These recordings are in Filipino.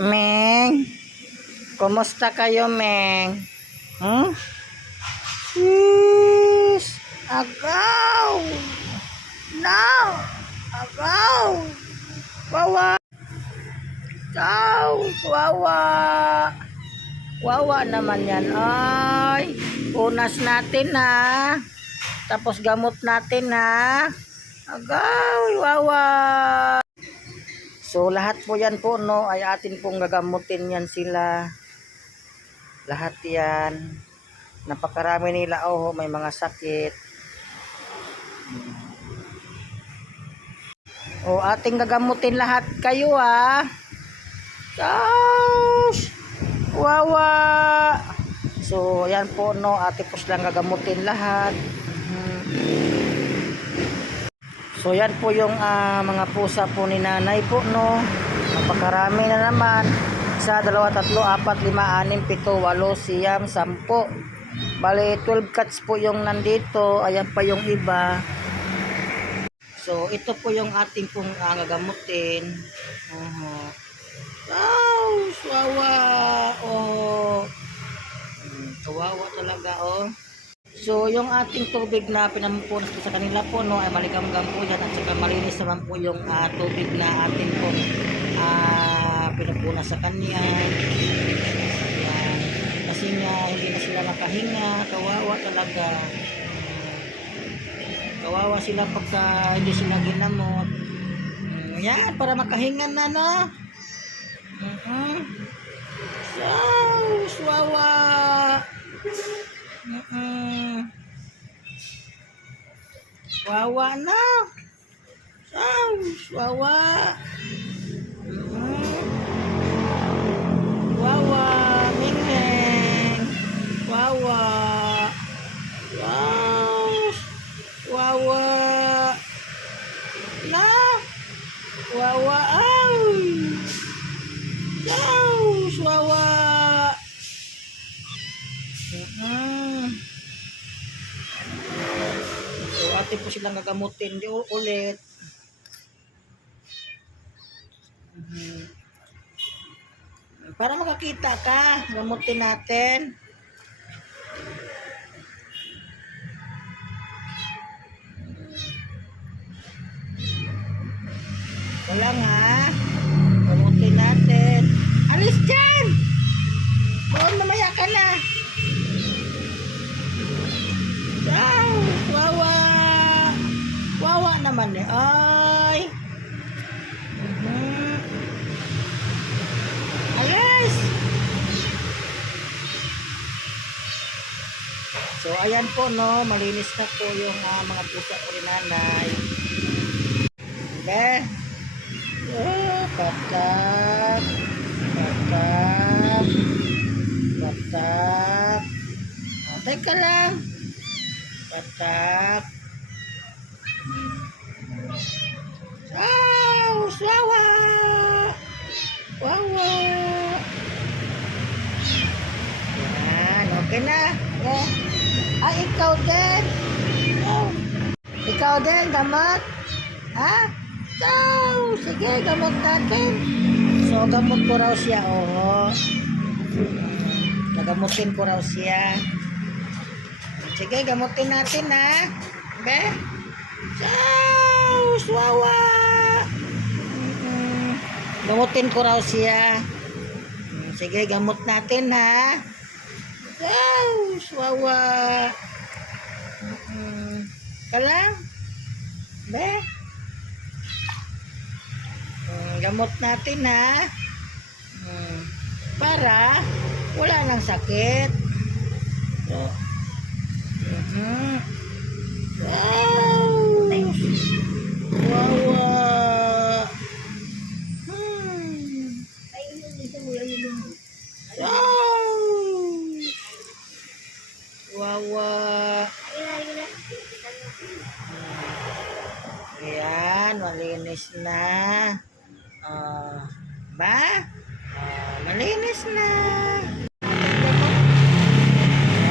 Meng, kumusta kayo, Meng? Hmm? Sis, agaw! Now! Agaw! Wawa! Agaw! Wawa! Wawa naman yan, ay! Unas natin, ha? Tapos gamot natin, ha? Agaw! Wawa! So, lahat po yan po, no, ay atin pong gagamutin yan sila. Lahat yan. Napakarami nila, oh, may mga sakit. O, ating gagamutin lahat kayo, ha. Gosh! Wawa! So, yan po, no, atin po silang gagamutin lahat. So, yan po yung mga pusa po ni nanay po, no. Napakarami na naman. 1, 2, 3, 4, 5, 6, 7, 8, 9, 10, 10. Bale, 12 cats po yung nandito. Ayan pa yung iba. So, ito po yung ating pong gagamutin. Oh, wawa. Oh. Kawawa talaga, oh. So, yung ating tubig na pinampunas ko sa kanila po, no, ay maligam-gam po yan. At saka malinis naman po yung tubig na ating po pinampunas sa kanya. Ayan. Kasi nga, hindi na sila makahinga. Kawawa talaga. Kawawa sila pagka hindi sila ginamot. Ayan, para makahinga na, no? So, wawa. Wawa na. Wawa. Wawa. Mingming. Wawa. Wawa. Na. Wawa. Wawa. So, atin po silang gagamutin di ulit. Para makakita ka, gamutin natin. Wala nga. Gamutin natin. Alis dyan! Doon, mamaya ka na. Wawa. Wawa naman eh. Ay. Alis. So, ayan po, no. Malinis na po yung mga pusa ko ni nanay. Okay. Patak. Patak. Patak. Teka lang. Patak. Wawa. Wawa. Yan, okay na. Oh. Ay, ikaw din. Oh. Ikaw din, gamot. Ha? So, sige, gamot natin. So, gamot ko raw siya, oh. Nagamutin ko raw siya. Sige, gamutin natin, ha? Be? Wawa. Gamutin ko raw siya. Sige, gamot natin, ha? Wawa. Kalang? Be? Gamot natin, ha? Para wala nang sakit. So, wawa. Wawa. Ayan, malinis na. Ba? Malinis na.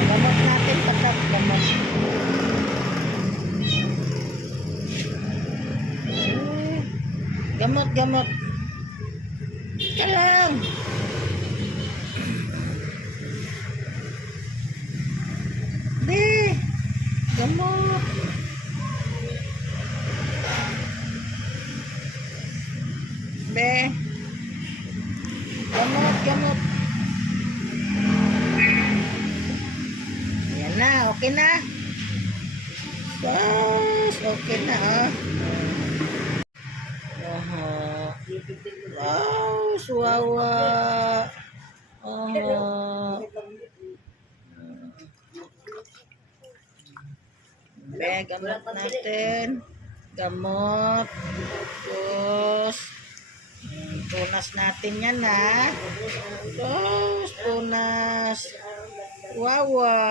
Gamot natin, patat gamot. Gamot. ka lang. Be, gamot. Be, gamot. Yan na, okay na. Yes, okay na Wow, suwawa. Be, gamot natin. Gamot. Tapos, tunas natin yan Tapos, tunas. Wawa.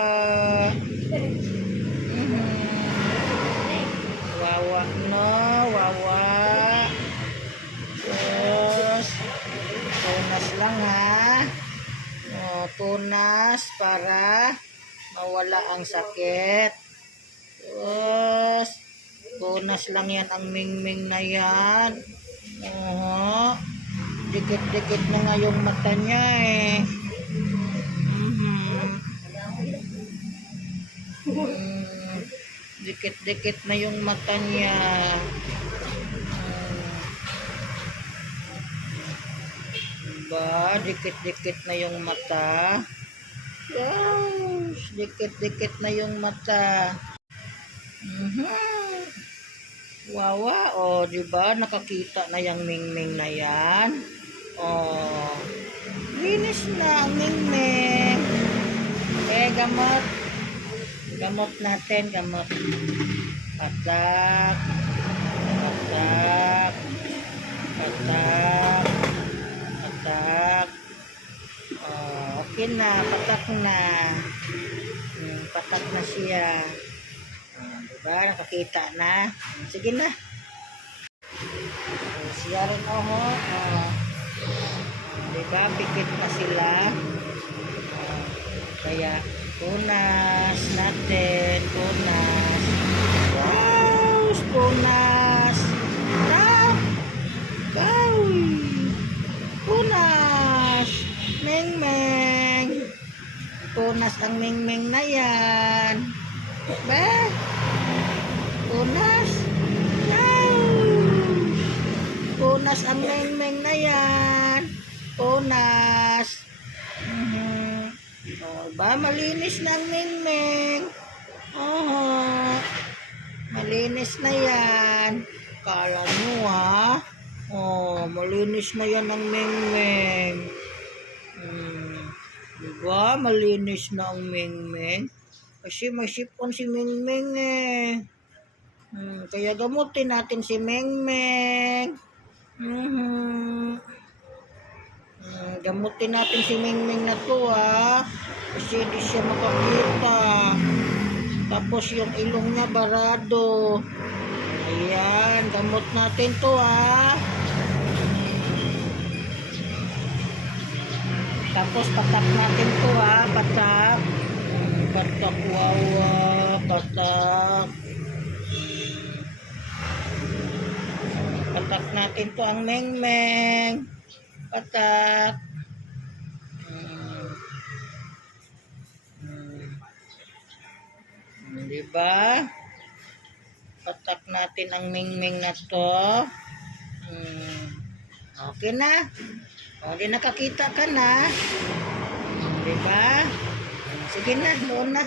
Wawa, no. Wawa. Tapos, tunas lang tunas para mawala ang sakit. Tapos, tunas lang yan ang mingming na yan. Dikit-dikit na nga yung mata niya Dikit-dikit na yung mata niya. Dikit-dikit na yung mata. Yes, dikit-dikit na yung mata. Wawa, diba? Nakakita na yung mingming na yan. Linis na ang mingming. Gamot. Gamot natin, gamot. Patak. Patak. Patak. Patak. Okay na, patak na. Patak na siya. Diba? Nakakita na. Sige na. Siya rin diba? Pikit na sila. Kaya tunas natin. Tunas. Wow! Tunas. Tunas. Mingming. Tunas ang mingming na yan. Be? Tunas. Tunas ang mingming na yan. Tunas. Malinis na ang mingming. Malinis na yan. Kala nyo malinis na yan ang mingming. Diba? Malinis na ang mingming. Kasi may sipon si mingming kaya gamutin natin si mingming. Gamutin natin si mingming na to kasi di siya makakita. Tapos yung ilong niya barado. Ayan, gamot natin to Tapos patak natin to patak. Patak, wawa, patak. Patak natin to ang mingming. Patak. Diba? Patak natin ang mingming na to. Okay na. Di nakakita ka na. Diba? Sige na, doon na.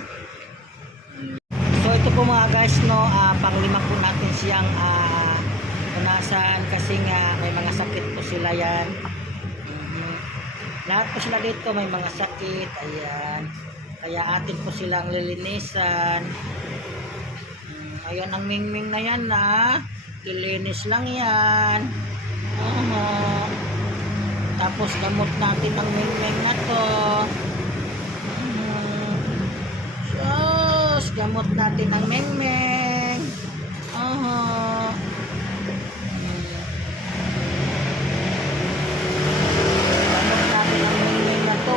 So ito po mga guys, panglima po natin siyang punasan kasi nga may mga sakit po sila yan. Lahat po sila dito may mga sakit. Ayan. Kaya atin po silang lilinisan. Ayan ang mingming na yan Lilinis lang yan. Tapos gamot natin ang mingming na to. Gamot natin ang mingming. Gamot natin ang mingming na to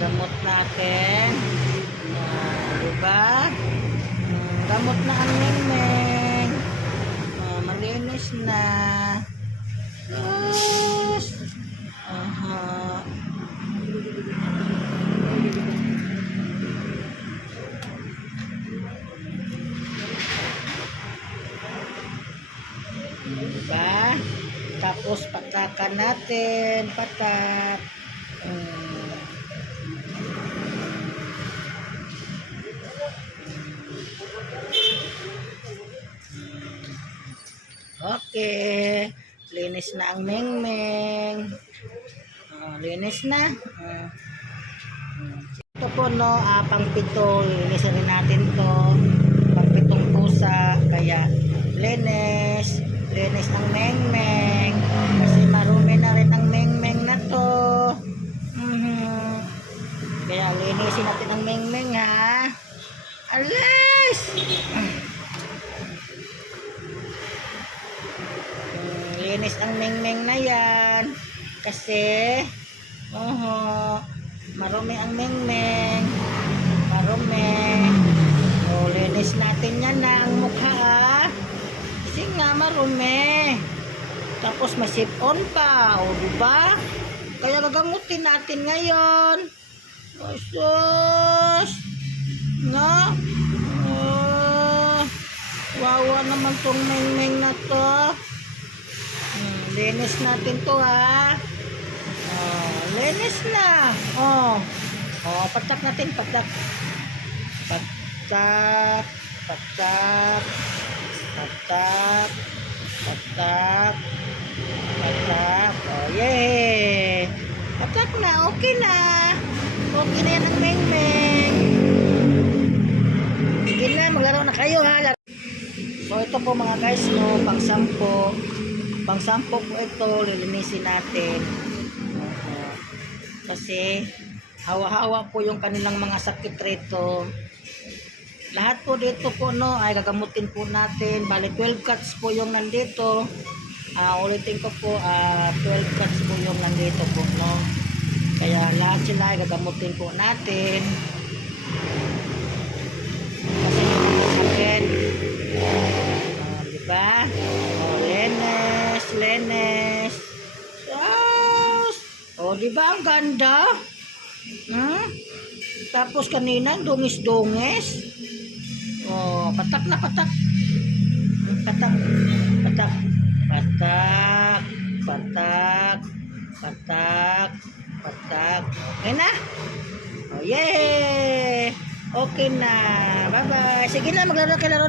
Gamot natin. Diba? Gamot na ang mingming. linis na. Yes. Aha. Diba? Tapos patakan natin, patak. Okay, linis na ang mengmeng. Linis na. Ito po no, pangpito, linisin rin natin to. Pangpitong pusa, kaya linis ang mengmeng. Kasi marumi na rin ang mengmeng na to. Kaya linisin natin ang mengmeng ha. Alas! Linis ang mengmeng na yan. Kasi, marumi ang mengmeng. Marumi. O, linis natin yan na ang mukha ha. Kasi nga marumi. Tapos may sip-on pa. O, diba? Kaya gagamutin natin ngayon. O, sus! No? Wawa naman tong mengmeng na to. Linis natin to ha. Linis na. Patak natin, patak. Patak, patak, patak, patak, patak. Yay! Patak na, okay na. Okay na yan ang mengmeng. Sige na, maglaro na kayo ha. So ito po mga guys, no, pang-sampo. Pang-sampo po ito, lilinisin natin. Kasi hawa-hawa po yung kanilang mga sakit rito. Lahat po dito po no ay gagamutin po natin. Bali 12 cuts po yung nandito. Ulitin ko po, 12 cuts po yung nandito po no. Kaya lahat sila ay gagamutin po natin. Kasi sakit. Diba? Lenes. Diba ang ganda? Tapos kanina dungis-dungis. Patak na patak. Patak. Patak. Patak. Patak. Patak. Patak. Okay na? Yay! Okay na. Bye-bye. Sige na, maglaro na.